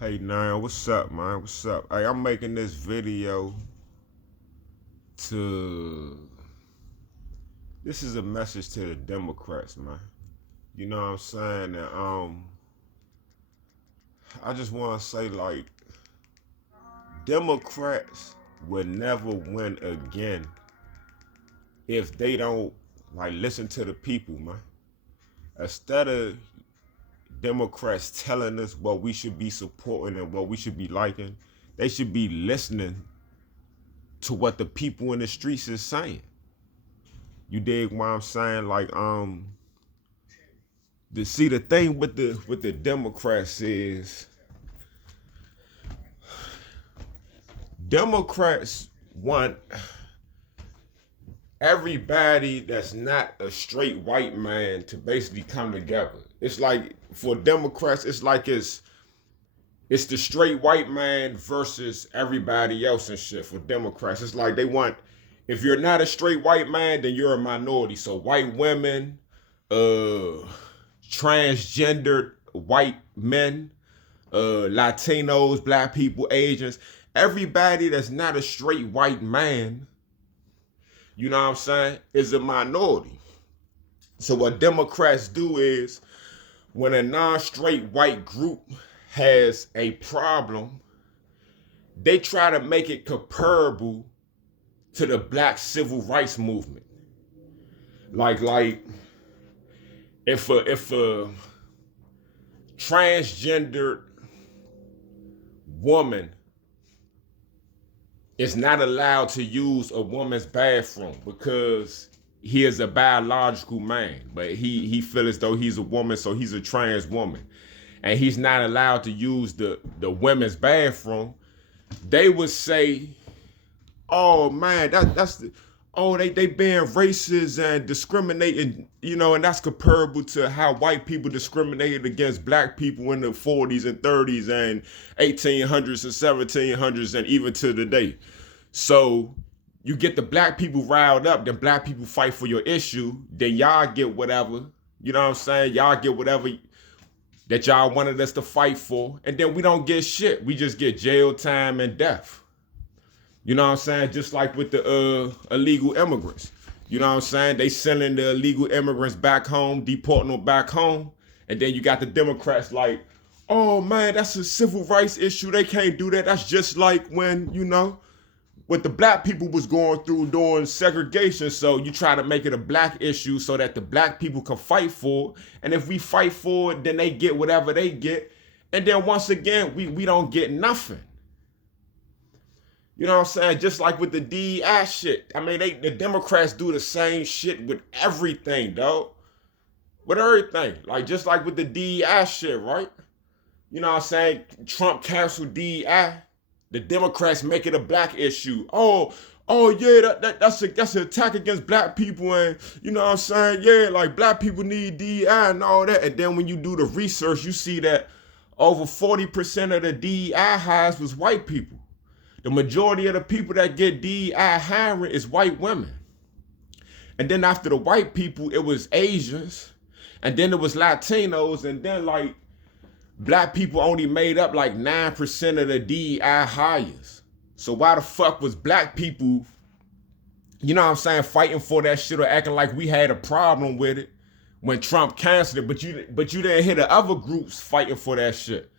Hey Nine, what's up, man? What's up? Hey, I'm making this video to. This is a message to the Democrats, man. You know what I'm saying? And, I just want to say, like, Democrats will never win again if they don't like listen to the people, man. Instead of Democrats telling us what we should be supporting and what we should be liking, they should be listening to what the people in the streets is saying. You dig what I'm saying? Like, the thing with the Democrats is Democrats want everybody that's not a straight white man to basically come together. It's like for Democrats, it's the straight white man versus everybody else and shit. For Democrats, it's like they want, if you're not a straight white man, then you're a minority. So white women, transgendered white men, Latinos, black people, Asians, everybody that's not a straight white man, you know what I'm saying, is a minority. So what Democrats do is when a non-straight white group has a problem, they try to make it comparable to the black civil rights movement. Like if a transgendered woman is not allowed to use a woman's bathroom because he is a biological man, but he feels as though he's a woman, so he's a trans woman, and he's not allowed to use the women's bathroom, they would say, "Oh man, that's the they being racist and discriminating, you know, and that's comparable to how white people discriminated against black people in the 40s and 30s and 1800s and 1700s and even to today." So you get the black people riled up, then black people fight for your issue, then y'all get whatever, you know what I'm saying? Y'all get whatever that y'all wanted us to fight for, and then we don't get shit. We just get jail time and death. You know what I'm saying? Just like with the illegal immigrants. You know what I'm saying? They sending the illegal immigrants back home, deporting them back home. And then you got the Democrats like, "Oh man, that's a civil rights issue. They can't do that. That's just like when, you know, what the black people was going through during segregation. So you try to make it a black issue so that the black people can fight for it. And if we fight for it, then they get whatever they get. And then once again, we don't get nothing." You know what I'm saying? Just like with the DEI shit. I mean, the Democrats do the same shit with everything, dog. With everything. Like, just like with the DEI shit, right? You know what I'm saying? Trump canceled DEI. The Democrats make it a black issue. Oh yeah, that's an attack against black people, and you know what I'm saying? Yeah, like black people need DEI and all that. And then when you do the research, you see that over 40% of the DEI hires was white people. The majority of the people that get DEI hiring is white women. And then after the white people, it was Asians. And then it was Latinos. And then like black people only made up like 9% of the DEI hires. So why the fuck was black people, you know what I'm saying, fighting for that shit or acting like we had a problem with it when Trump canceled it, but you didn't hear the other groups fighting for that shit.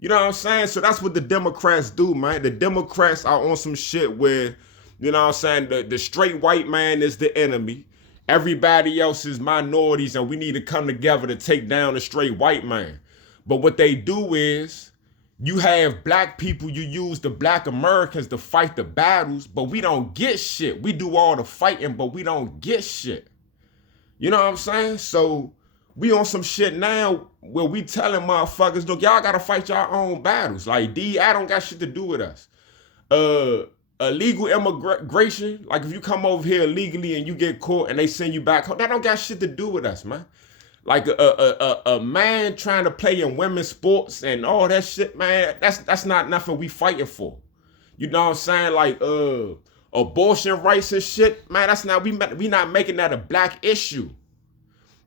You know what I'm saying? So that's what the Democrats do, man. The Democrats are on some shit where, you know what I'm saying, the straight white man is the enemy. Everybody else is minorities, and we need to come together to take down the straight white man. But what they do is, you have black people, you use the black Americans to fight the battles, but we don't get shit. We do all the fighting, but we don't get shit. You know what I'm saying? So we on some shit now where we telling motherfuckers, look, y'all gotta fight your own battles. Like, DEI don't got shit to do with us. Illegal immigration, like if you come over here illegally and you get caught and they send you back home, that don't got shit to do with us, man. Like a man trying to play in women's sports and all that shit, man, that's not nothing we fighting for. You know what I'm saying? Like abortion rights and shit, man, that's not, we not making that a black issue.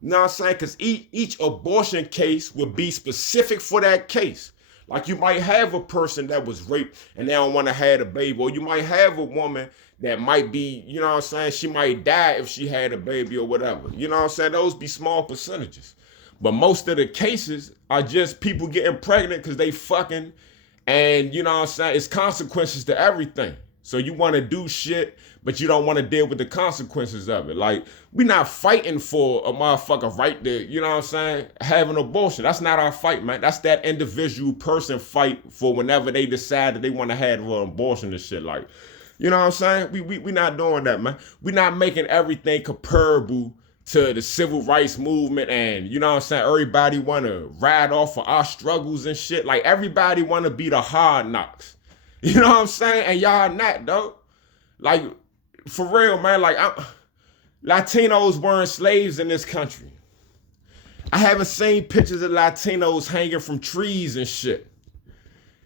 You know what I'm saying? Because each abortion case would be specific for that case. Like you might have a person that was raped and they don't want to have a baby, or you might have a woman that might be, you know what I'm saying, she might die if she had a baby or whatever. You know what I'm saying? Those be small percentages. But most of the cases are just people getting pregnant because they fucking, and you know what I'm saying, it's consequences to everything. So you want to do shit, but you don't want to deal with the consequences of it. Like, we not fighting for a motherfucker right there, you know what I'm saying, have an abortion. That's not our fight, man. That's that individual person fight for whenever they decide that they want to have an abortion and shit. Like, you know what I'm saying? We not doing that, man. We not making everything comparable to the civil rights movement, and you know what I'm saying, everybody want to ride off of our struggles and shit. Like, everybody want to be the hard knocks. You know what I'm saying? And y'all not, though. Like, for real, man. Like, Latinos weren't slaves in this country. I haven't seen pictures of Latinos hanging from trees and shit.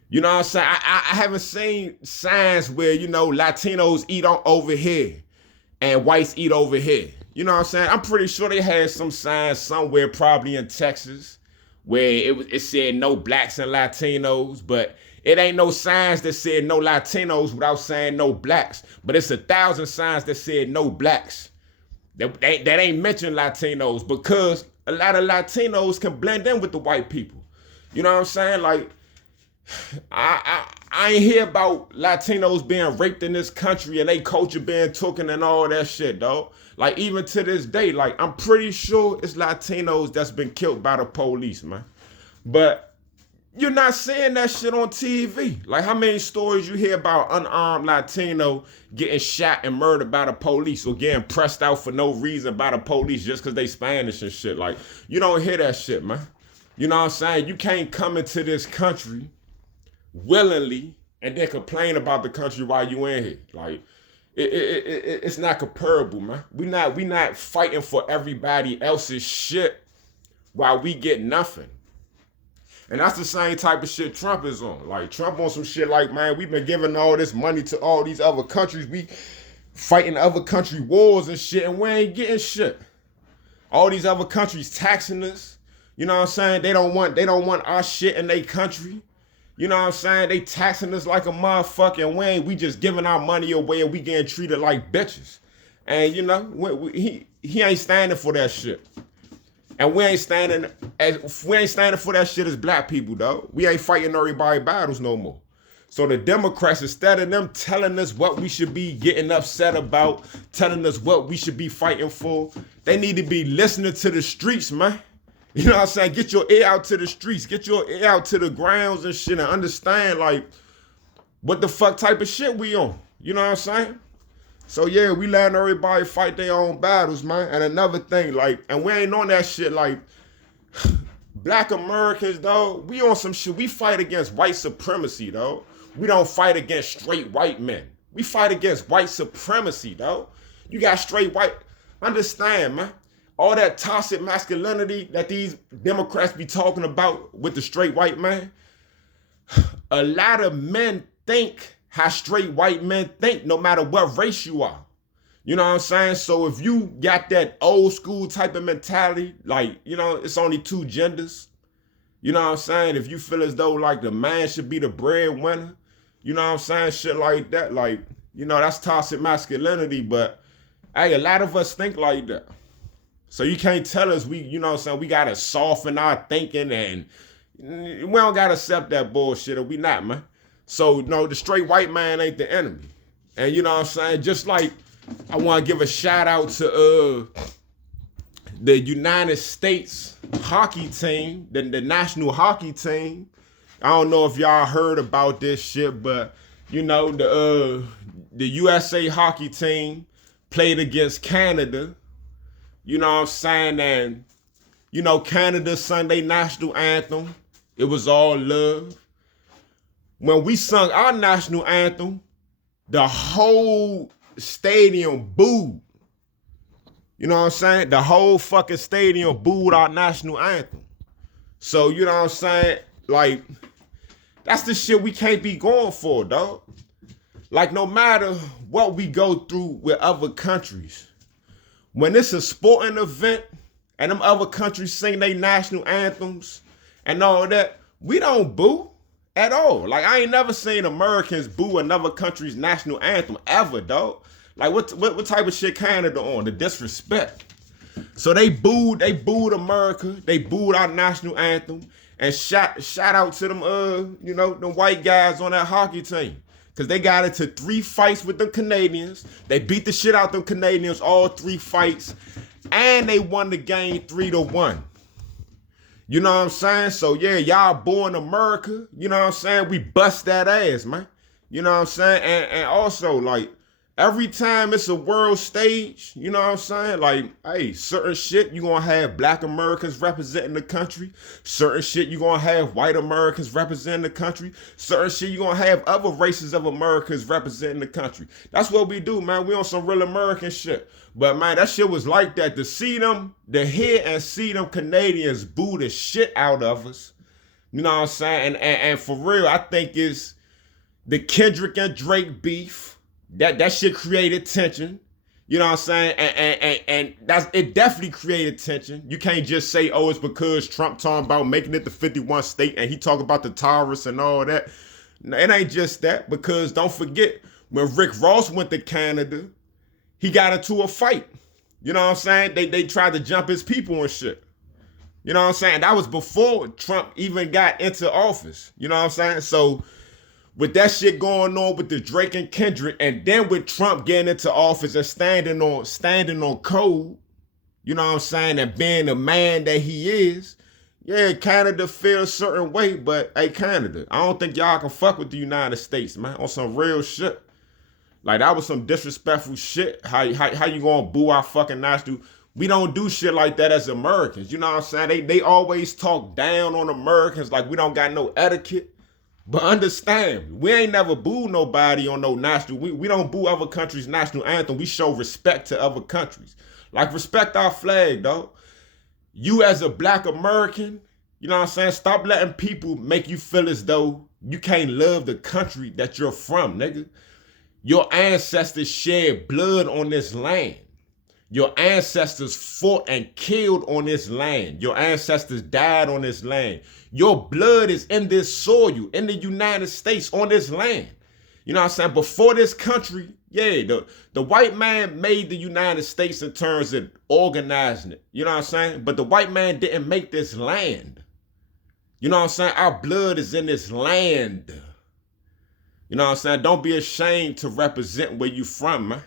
You know what I'm saying? I haven't seen signs where, you know, Latinos eat on over here and whites eat over here. You know what I'm saying? I'm pretty sure they had some signs somewhere, probably in Texas, where it said no blacks and Latinos, but it ain't no signs that said no Latinos without saying no blacks. But it's 1,000 signs that said no blacks. That ain't mentioned Latinos, because a lot of Latinos can blend in with the white people. You know what I'm saying? Like, I ain't hear about Latinos being raped in this country and they culture being taken and all that shit, dog. Like, even to this day, like, I'm pretty sure it's Latinos that's been killed by the police, man. But you're not seeing that shit on TV. Like, how many stories you hear about unarmed Latino getting shot and murdered by the police, or getting pressed out for no reason by the police just because they Spanish and shit? Like, you don't hear that shit, man. You know what I'm saying? You can't come into this country willingly and then complain about the country while you in here. Like, it's not comparable, man. We not fighting for everybody else's shit while we get nothing. And that's the same type of shit Trump is on. Like, Trump on some shit like, man, we've been giving all this money to all these other countries. We fighting other country wars and shit, and we ain't getting shit. All these other countries taxing us. You know what I'm saying? They don't want our shit in their country. You know what I'm saying? They taxing us like a motherfucker, and we just giving our money away and we getting treated like bitches. And you know, he ain't standing for that shit. And we ain't standing for that shit as black people, though. We ain't fighting everybody's battles no more. So the Democrats, instead of them telling us what we should be getting upset about, telling us what we should be fighting for, they need to be listening to the streets, man. You know what I'm saying? Get your ear out to the streets. Get your ear out to the grounds and shit, and understand, like, what the fuck type of shit we on. You know what I'm saying? So, yeah, we letting everybody fight their own battles, man. And another thing, like, and we ain't on that shit, like, black Americans, dog, we on some shit. We fight against white supremacy, dog. We don't fight against straight white men. We fight against white supremacy, dog. You got straight white. Understand, man. All that toxic masculinity that these Democrats be talking about with the straight white man, a lot of men think how straight white men think, no matter what race you are. You know what I'm saying? So if you got that old school type of mentality, like, you know, it's only two genders. You know what I'm saying? If you feel as though, like, the man should be the breadwinner, you know what I'm saying? Shit like that. Like, you know, that's toxic masculinity. But, hey, a lot of us think like that. So you can't tell us you know what I'm saying, we gotta soften our thinking, and we don't gotta accept that bullshit, or we not, man. So, no, the straight white man ain't the enemy. And you know what I'm saying? Just like I want to give a shout out to the United States hockey team, the national hockey team. I don't know if y'all heard about this shit, but you know, the USA hockey team played against Canada. You know what I'm saying? And, you know, Canada's Sunday national anthem, it was all love. When we sung our national anthem, the whole stadium booed. You know what I'm saying? The whole fucking stadium booed our national anthem. So, you know what I'm saying? Like, that's the shit we can't be going for, dog. Like, no matter what we go through with other countries, when it's a sporting event and them other countries sing their national anthems and all that, we don't boo. At all. Like, I ain't never seen Americans boo another country's national anthem ever, dog. Like, what type of shit Canada on? The disrespect. So they booed America. They booed our national anthem. And shout out to them, them white guys on that hockey team. Cause they got into 3 fights with the Canadians. They beat the shit out them Canadians all 3 fights. And they won the game 3-1. You know what I'm saying? So yeah, y'all born America. You know what I'm saying? We bust that ass, man. You know what I'm saying? And also, like, every time it's a world stage, you know what I'm saying? Like, hey, certain shit you gonna have black Americans representing the country. Certain shit you gonna have white Americans representing the country. Certain shit you gonna have other races of Americans representing the country. That's what we do, man. We on some real American shit. But man, that shit was like that. To hear and see them Canadians boo the shit out of us. You know what I'm saying? And for real, I think it's the Kendrick and Drake beef. That shit created tension. You know what I'm saying? And it definitely created tension. You can't just say, oh, it's because Trump talking about making it the 51 state and he talking about the terrorists and all that. It ain't just that, because don't forget, when Rick Ross went to Canada, he got into a fight. You know what I'm saying? They tried to jump his people and shit. You know what I'm saying? That was before Trump even got into office. You know what I'm saying? So with that shit going on with the Drake and Kendrick, and then with Trump getting into office and standing on code, you know what I'm saying, and being the man that he is, yeah, Canada feels a certain way, but hey, Canada, I don't think y'all can fuck with the United States, man, on some real shit. Like, that was some disrespectful shit. How you gonna boo our fucking national? We don't do shit like that as Americans. You know what I'm saying? They always talk down on Americans like we don't got no etiquette. But understand, we ain't never booed nobody on no national. We don't boo other countries' national anthem. We show respect to other countries. Like, respect our flag, dog. You as a black American, you know what I'm saying? Stop letting people make you feel as though you can't love the country that you're from, nigga. Your ancestors shed blood on this land. Your ancestors fought and killed on this land. Your ancestors died on this land. Your blood is in this soil, in the United States, on this land. You know what I'm saying? Before this country, yeah, the white man made the United States in terms of organizing it. You know what I'm saying? But the white man didn't make this land. You know what I'm saying? Our blood is in this land. You know what I'm saying? Don't be ashamed to represent where you from, man.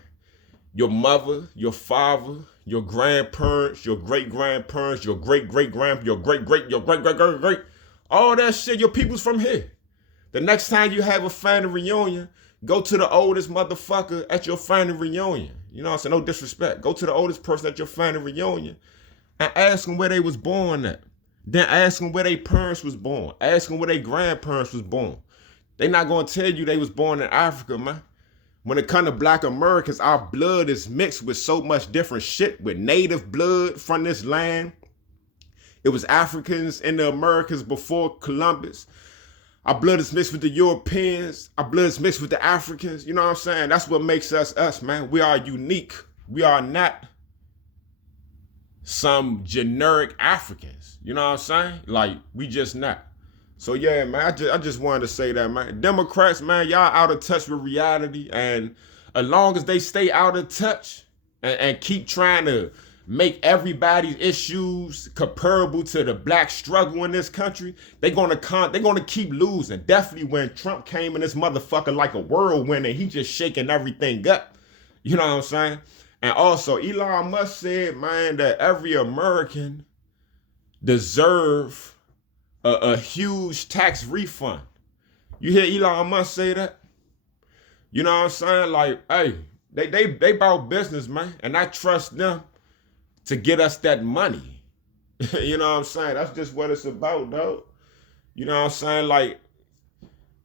Your mother, your father, your grandparents, your great-grandparents, your great-great-grand, your great-great-great-great, all that shit, your people's from here. The next time you have a family reunion, go to the oldest motherfucker at your family reunion. You know what I'm saying? No disrespect. Go to the oldest person at your family reunion and ask them where they was born at. Then ask them where their parents was born. Ask them where their grandparents was born. They not gonna tell you they was born in Africa, man. When it comes to black Americans, our blood is mixed with so much different shit, with native blood from this land. It was Africans in the Americas before Columbus. Our blood is mixed with the Europeans. Our blood is mixed with the Africans. You know what I'm saying? That's what makes us us, man. We are unique. We are not some generic Africans. You know what I'm saying? Like, we just not. So yeah, man, I just wanted to say that, man. Democrats, man, y'all out of touch with reality. And as long as they stay out of touch and keep trying to make everybody's issues comparable to the black struggle in this country, they're gonna keep losing. Definitely when Trump came in this motherfucker like a whirlwind and he just shaking everything up. You know what I'm saying? And also, Elon Musk said, man, that every American deserve a huge tax refund. You hear Elon Musk say that? You know what I'm saying? Like, hey, they about business, man. And I trust them to get us that money. You know what I'm saying? That's just what it's about, dog. You know what I'm saying? Like,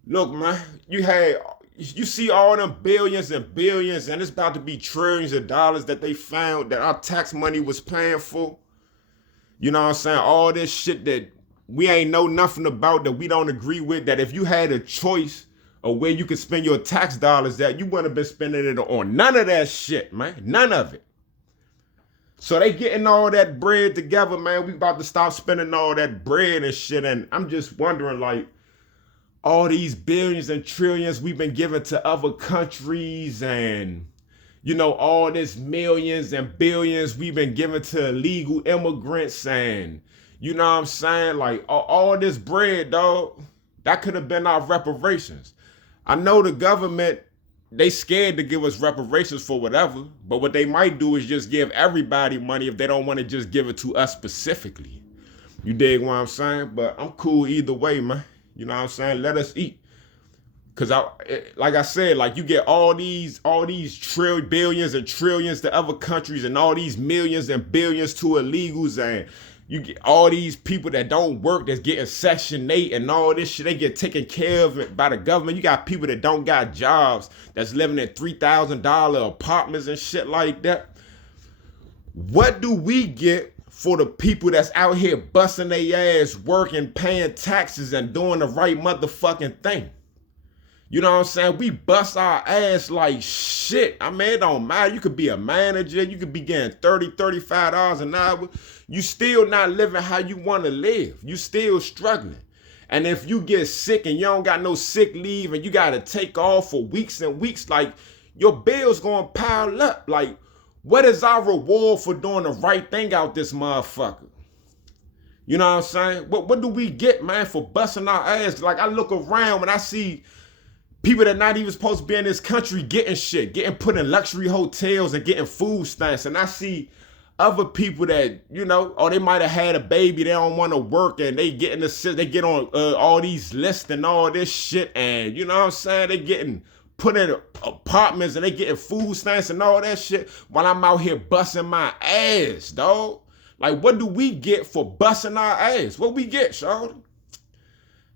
look, man, you see all them billions and billions, and it's about to be trillions of dollars that they found that our tax money was paying for. You know what I'm saying? All this shit that we ain't know nothing about, that we don't agree with, that if you had a choice of where you could spend your tax dollars at, you wouldn't have been spending it on none of that shit, man. None of it. So they getting all that bread together, man. We about to stop spending all that bread and shit. And I'm just wondering, like, all these billions and trillions we've been giving to other countries, and all this millions and billions we've been giving to illegal immigrants, and you know what I'm saying? Like all this bread, dog, that could have been our reparations. I know the government, they scared to give us reparations for whatever, but what they might do is just give everybody money if they don't want to just give it to us specifically. You dig what I'm saying? But I'm cool either way, man. You know what I'm saying? Let us eat. Cause like I said, like you get all these billions and trillions to other countries, and all these millions and billions to illegals, and you get all these people that don't work that's getting Section 8 and all this shit. They get taken care of by the government. You got people that don't got jobs that's living in $3,000 apartments and shit like that. What do we get for the people that's out here busting their ass, working, paying taxes, and doing the right motherfucking thing? You know what I'm saying? We bust our ass like shit. I mean, it don't matter. You could be a manager. You could be getting $30, $35 an hour. You still not living how you want to live. You still struggling. And if you get sick and you don't got no sick leave and you got to take off for weeks and weeks, like your bills going to pile up. Like, what is our reward for doing the right thing out this motherfucker? You know what I'm saying? What do we get, man, for busting our ass? Like, I look around and I see people that not even supposed to be in this country getting shit, getting put in luxury hotels and getting food stamps. And I see other people that, they might have had a baby, they don't want to work, and they get they get on all these lists and all this shit. And you know what I'm saying? They getting put in apartments and they getting food stamps and all that shit while I'm out here busting my ass, dog. Like, what do we get for busting our ass? What we get, shawty?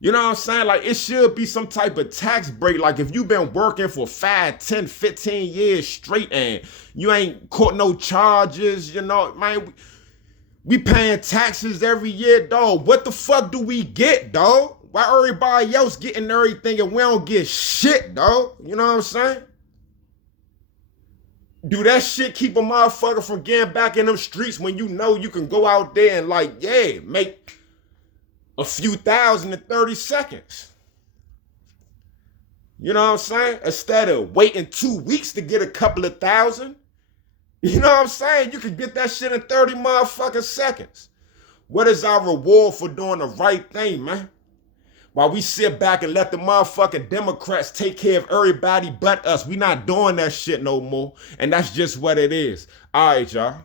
You know what I'm saying? Like, it should be some type of tax break. Like, if you've been working for 5, 10, 15 years straight and you ain't caught no charges, man, we paying taxes every year, dog. What the fuck do we get, dog? Why everybody else getting everything and we don't get shit, dog? You know what I'm saying? Do that shit keep a motherfucker from getting back in them streets when you know you can go out there and, like, yeah, make a few thousand in 30 seconds. You know what I'm saying? Instead of waiting 2 weeks to get a couple of thousand. You know what I'm saying? You could get that shit in 30 motherfucking seconds. What is our reward for doing the right thing, man? While we sit back and let the motherfucking Democrats take care of everybody but us. We not doing that shit no more. And that's just what it is. All right, y'all.